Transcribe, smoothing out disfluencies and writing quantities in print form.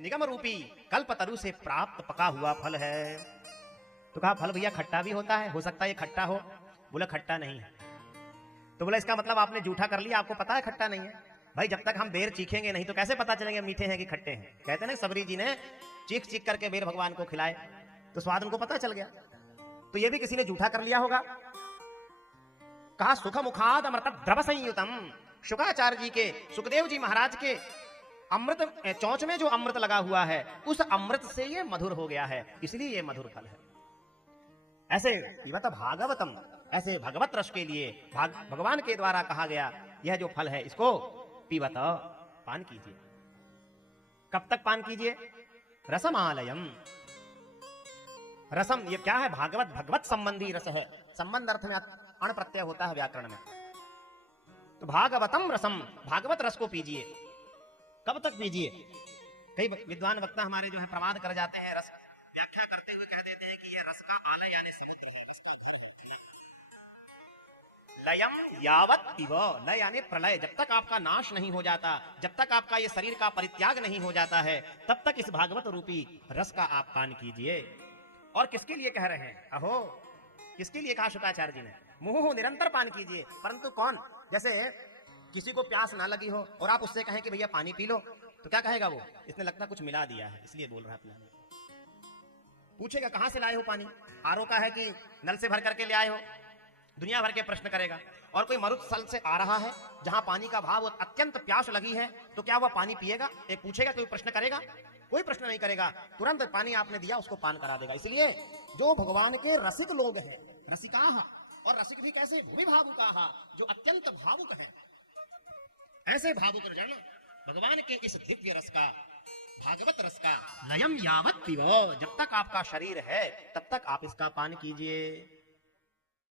निगम रूपी कल्पतरु से प्राप्त पका हुआ फल है। तो कहा फल भैया खट्टा भी होता है, हो सकता है ये खट्टा हो। बोला खट्टा नहीं है। तो बोला इसका मतलब आपने जूठा कर लिया, आपको पता है खट्टा नहीं है। भाई जब तक हम बेर चीखेंगे नहीं तो कैसे पता चलेंगे मीठे हैं कि खट्टे हैं। कहते ना सबरी जी ने चीख चीख करके बेर भगवान को खिलाए तो स्वाद उनको पता चल गया। तो ये भी किसी ने जूठा कर लिया होगा। कहा सुख मुखाद अमृत द्रव संयुतम, शुकाचार्य जी के, सुखदेव जी महाराज के अमृत चौंच में जो अमृत लगा हुआ है उस अमृत से ये मधुर हो गया है, इसलिए ये मधुर फल है। ऐसे पिबत भागवतम, ऐसे भगवत रस के लिए भगवान के द्वारा कहा गया यह जो फल है इसको पिबत पान कीजिए। कब तक पान कीजिए? रसमालयम। रसम ये क्या है? भागवत, भगवत संबंधी रस है। संबंध अर्थ में अण प्रत्यय होता है व्याकरण में। तो भागवतम रसम, भागवत रस को पीजिए। कब तक पीजिए? कई विद्वान वक्ता हमारे जो है प्रमाद कर जाते हैं, रस व्याख्या करते हुए कह देते हैं कि यह रस का आलय यानी समुद्र है, रस का घर है। लयम यावत पिब, लय यानी प्रलय, जब तक आपका नाश नहीं हो जाता, जब तक आपका ये शरीर का परित्याग नहीं हो जाता है, तब तक इस भागवत रूपी रस का आप पान कीजिए। और किसके लिए कह रहे हैं? अहो किसके लिए कहा शुकाचार्य जी ने? मुंह निरंतर पान कीजिए। परंतु कौन? जैसे किसी को प्यास ना लगी हो और आप उससे कहें कि भैया पानी पी लो, तो क्या कहेगा वो? इसने लगता कुछ मिला दिया है इसलिए बोल रहा है अपना। पूछेगा कहां से लाए हो पानी? आरओ का है कि नल से भर करके ले आए हो? दुनिया भर के प्रश्न करेगा। और कोई मरुस्थल से आ रहा है जहां पानी का भाव अत्यंत प्यास लगी है, तो क्या वह पानी पिएगा? एक पूछेगा, कोई प्रश्न करेगा? कोई प्रश्न नहीं करेगा, तुरंत पानी आपने दिया उसको पान करा देगा। इसलिए जो भगवान के रसिक लोग हैं, रसिका, और रसिक भी कैसे? भूमि भावुका, जो अत्यंत भावुक है, ऐसे भावुक जन भगवान के इस दिव्य रस का, भागवत रस का लयम यावत पिबो, जब तक आपका शरीर है तब तक आप इसका पान कीजिए।